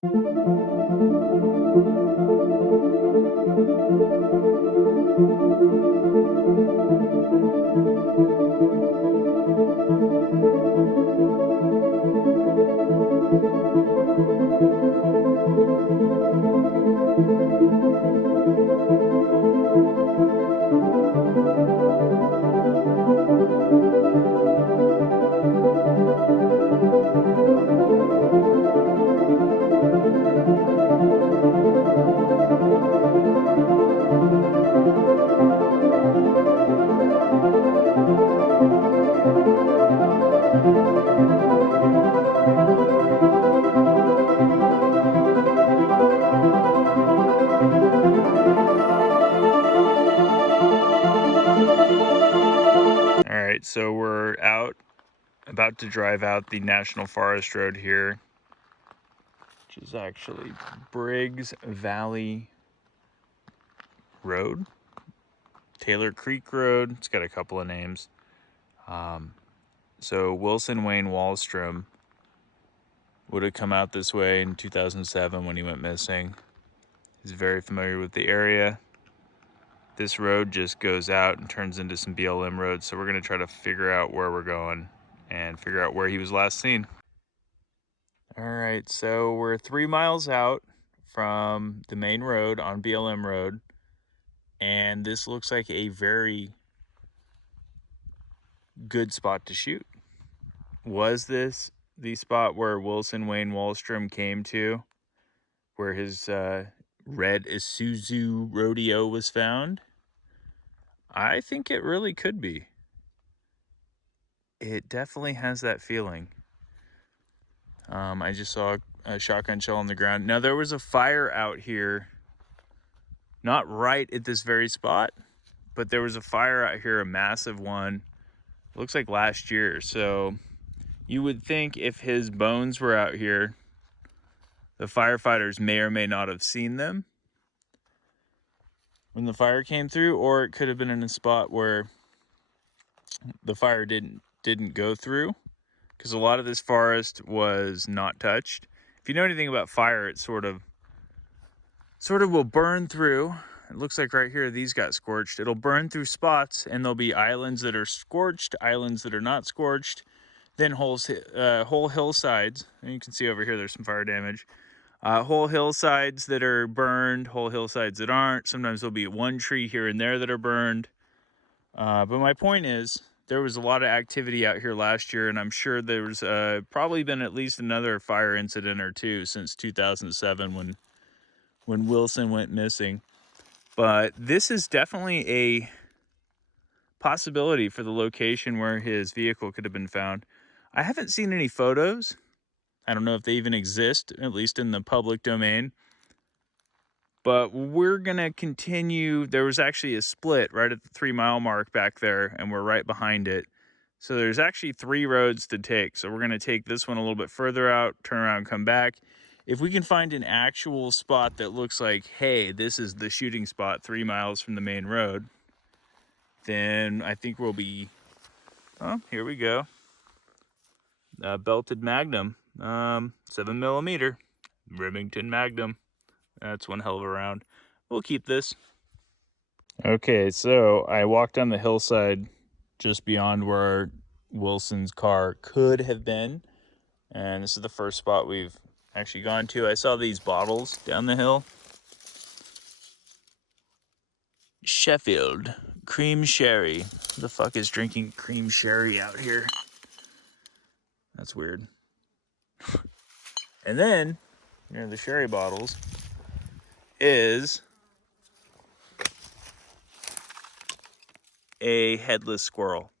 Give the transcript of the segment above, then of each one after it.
Alright, so we're about to drive out the National Forest Road here, which is actually Briggs Valley Road, Taylor Creek Road. It's got a couple of names. So Wilson Wayne Walstrom would have come out this way in 2007 when he went missing. He's very familiar with the area. This road just goes out and turns into some BLM roads, so we're going to try to figure out where we're going and figure out where he was last seen. All right, so we're 3 miles out from the main road on BLM Road, and this looks like a very good spot to shoot. Was this the spot where Wilson Wayne Walstrom came to, where his red Isuzu rodeo was found? I think it really could be. It definitely has that feeling. I just saw a shotgun shell on the ground. Now, there was a fire out here, not right at this very spot, but there was a fire out here, a massive one. Looks like last year. So you would think if his bones were out here, the firefighters may or may not have seen them when the fire came through, or it could have been in a spot where the fire didn't go through, because a lot of this forest was not touched. If you know anything about fire, it sort of will burn through. It looks like right here, these got scorched. It'll burn through spots, and there'll be islands that are scorched, islands that are not scorched, then whole hillsides. And you can see over here, there's some fire damage. Whole hillsides that are burned, whole hillsides that aren't. Sometimes there'll be one tree here and there that are burned. But my point is, there was a lot of activity out here last year, and I'm sure there's probably been at least another fire incident or two since 2007 when Wilson went missing. But this is definitely a possibility for the location where his vehicle could have been found. I haven't seen any photos. I don't know if they even exist, at least in the public domain. But we're going to continue. There was actually a split right at the 3 mile mark back there, and we're right behind it. So there's actually 3 roads to take. So we're going to take this one a little bit further out, turn around, come back. If we can find an actual spot that looks like, hey, this is the shooting spot 3 miles from the main road, then I think we'll be, oh, here we go. Belted Magnum, 7mm, Remington Magnum. That's one hell of a round. We'll keep this. Okay, so I walked down the hillside just beyond where Wilson's car could have been. And this is the first spot we've actually gone to. I saw these bottles down the hill. Sheffield cream sherry. Who the fuck is drinking cream sherry out here? That's weird. And then, near the sherry bottles, is a headless squirrel.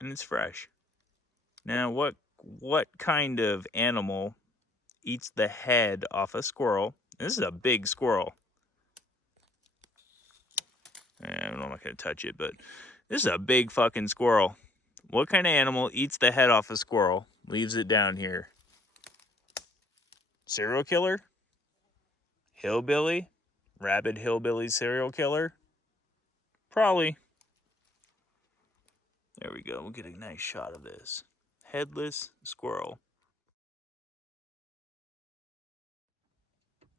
And it's fresh. Now, what kind of animal eats the head off a squirrel? This is a big squirrel. I'm not going to touch it, but this is a big fucking squirrel. What kind of animal eats the head off a squirrel, leaves it down here? Serial killer? Hillbilly? Rabid hillbilly serial killer? Probably. There we go. We'll get a nice shot of this. Headless squirrel.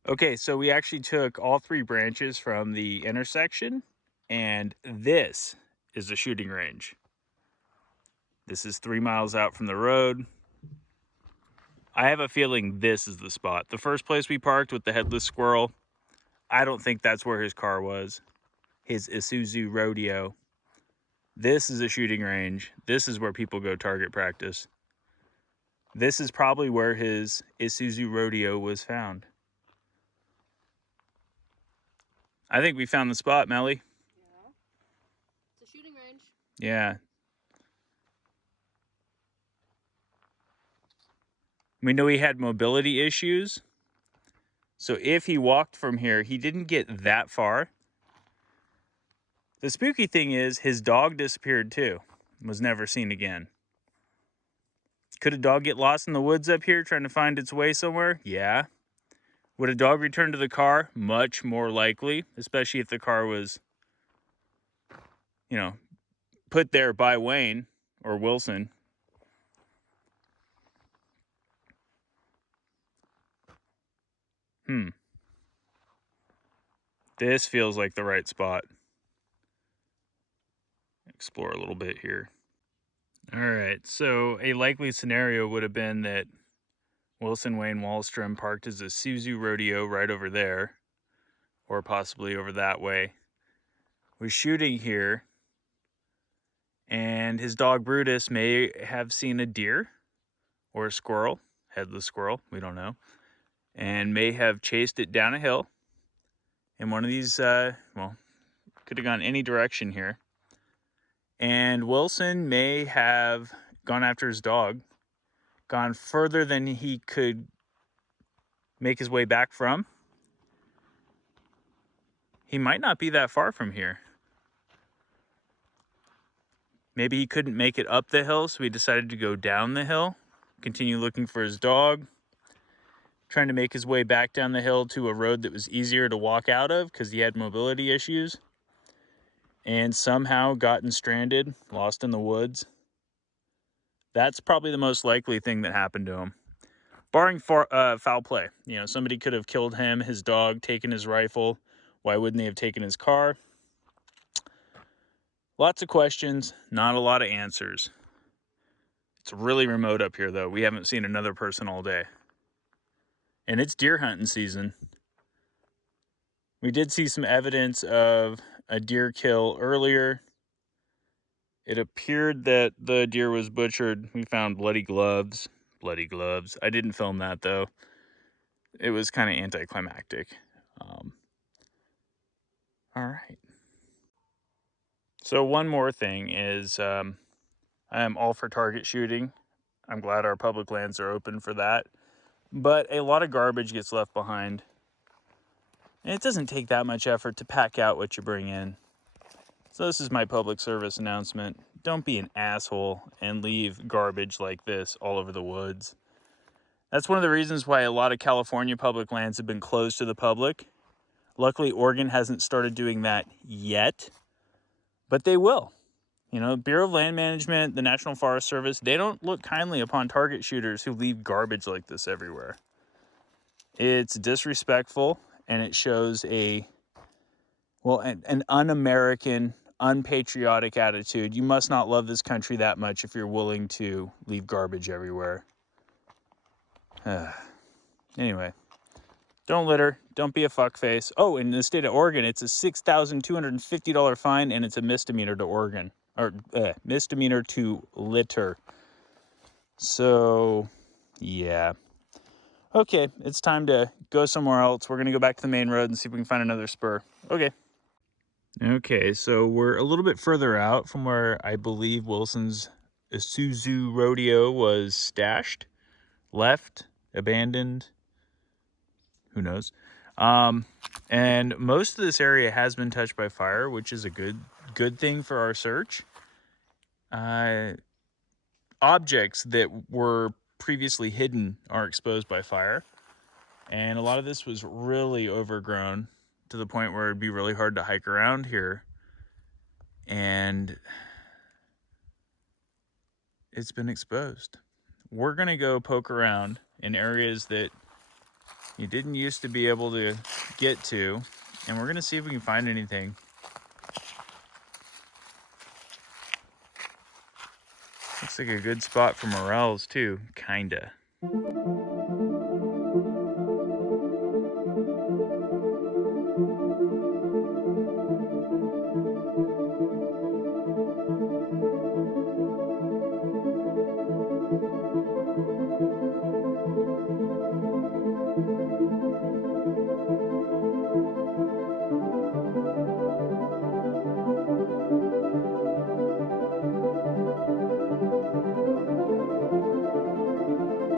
Okay, so we actually took all 3 branches from the intersection, and this is the shooting range. This is 3 miles out from the road. I have a feeling this is the spot. The first place we parked with the headless squirrel, I don't think that's where his car was. His Isuzu Rodeo. This is a shooting range. This is where people go target practice. This is probably where his Isuzu Rodeo was found. I think we found the spot, Melly. Yeah. It's a shooting range. Yeah. We know he had mobility issues. So if he walked from here, he didn't get that far. The spooky thing is his dog disappeared too. Was never seen again. Could a dog get lost in the woods up here trying to find its way somewhere? Yeah. Would a dog return to the car? Much more likely, especially if the car was, put there by Wayne or Wilson. This feels like the right spot. Explore a little bit here. All right, so a likely scenario would have been that Wilson Wayne Walstrom parked his Isuzu Rodeo right over there, or possibly over that way, was shooting here, and his dog Brutus may have seen a deer or a squirrel, headless squirrel, we don't know, and may have chased it down a hill in one of these, could have gone any direction here. And Wilson may have gone after his dog, gone further than he could make his way back from. He might not be that far from here. Maybe he couldn't make it up the hill, so he decided to go down the hill, continue looking for his dog, trying to make his way back down the hill to a road that was easier to walk out of because he had mobility issues, and somehow gotten stranded, lost in the woods. That's probably the most likely thing that happened to him. Barring foul play. Somebody could have killed him, his dog, taken his rifle. Why wouldn't they have taken his car? Lots of questions, not a lot of answers. It's really remote up here, though. We haven't seen another person all day. And it's deer hunting season. We did see some evidence of a deer kill earlier. It appeared that the deer was butchered. We found bloody gloves. Bloody gloves. I didn't film that, though. It was kind of anticlimactic. All right. So one more thing is I am all for target shooting. I'm glad our public lands are open for that. But a lot of garbage gets left behind. And it doesn't take that much effort to pack out what you bring in. So this is my public service announcement. Don't be an asshole and leave garbage like this all over the woods. That's one of the reasons why a lot of California public lands have been closed to the public. Luckily, Oregon hasn't started doing that yet, but they will. Bureau of Land Management, the National Forest Service, they don't look kindly upon target shooters who leave garbage like this everywhere. It's disrespectful, and it shows an un-American, unpatriotic attitude. You must not love this country that much if you're willing to leave garbage everywhere. Anyway, don't litter. Don't be a fuckface. Oh, in the state of Oregon, it's a $6,250 fine, and it's a misdemeanor to Oregon. Or misdemeanor to litter. So, yeah. Okay, it's time to go somewhere else. We're going to go back to the main road and see if we can find another spur. Okay. Okay, so we're a little bit further out from where I believe Wilson's Isuzu Rodeo was stashed, left, abandoned. Who knows? And most of this area has been touched by fire, which is a good thing for our search. Objects that were previously hidden are exposed by fire, and a lot of this was really overgrown to the point where it'd be really hard to hike around here, and it's been exposed. We're gonna go poke around in areas that you didn't used to be able to get to. And we're going to see if we can find anything. Looks like a good spot for morels too, kinda.